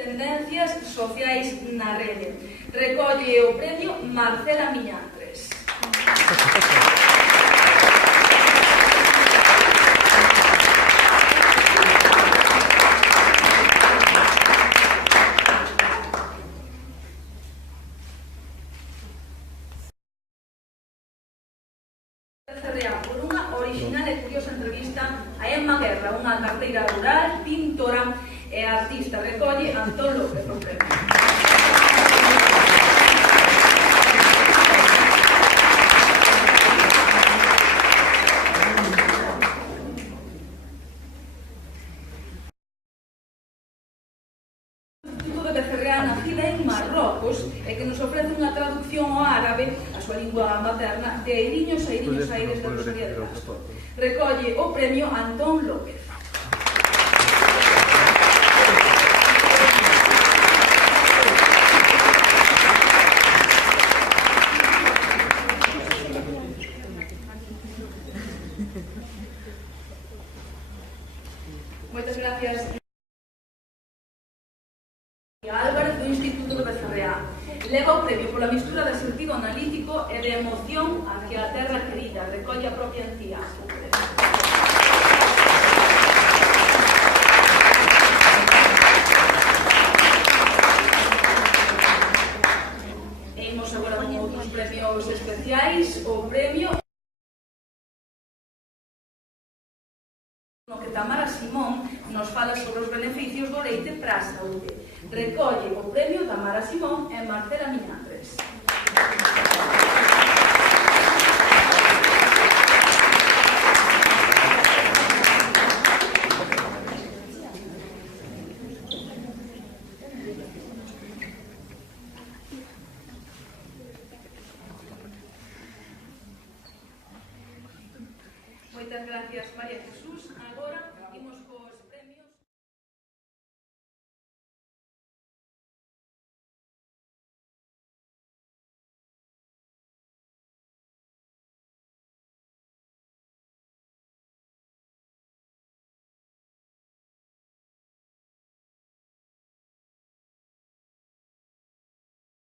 Tendencias sociais na rede. Recolle o premio Marcela Miñantres. Por unha original e curiosa entrevista a Emma Guerra, unha carteira rural, pintora e artista. Recolle Antón López o premio. Nacida en Marrocos e que nos ofrece unha traducción ao árabe, a súa lingua materna, de Eiriños a Eiriños Aires da Rosalía de Castro. Recolle o premio Antón López. Moitas gracias. Álvarez do Instituto do Becerreá. Leva o premio pola mistura de sentido analítico e de emoción a que a terra querida. Recolle a propia entía. E imos agora con outros premios especiais. O premio no que Tamara Simón nos fala sobre os beneficios do leite para a saúde. Recolle o premio Tamara Simón e Marcela Miñantres. Moitas gracias, María Jesús. Agora imos cos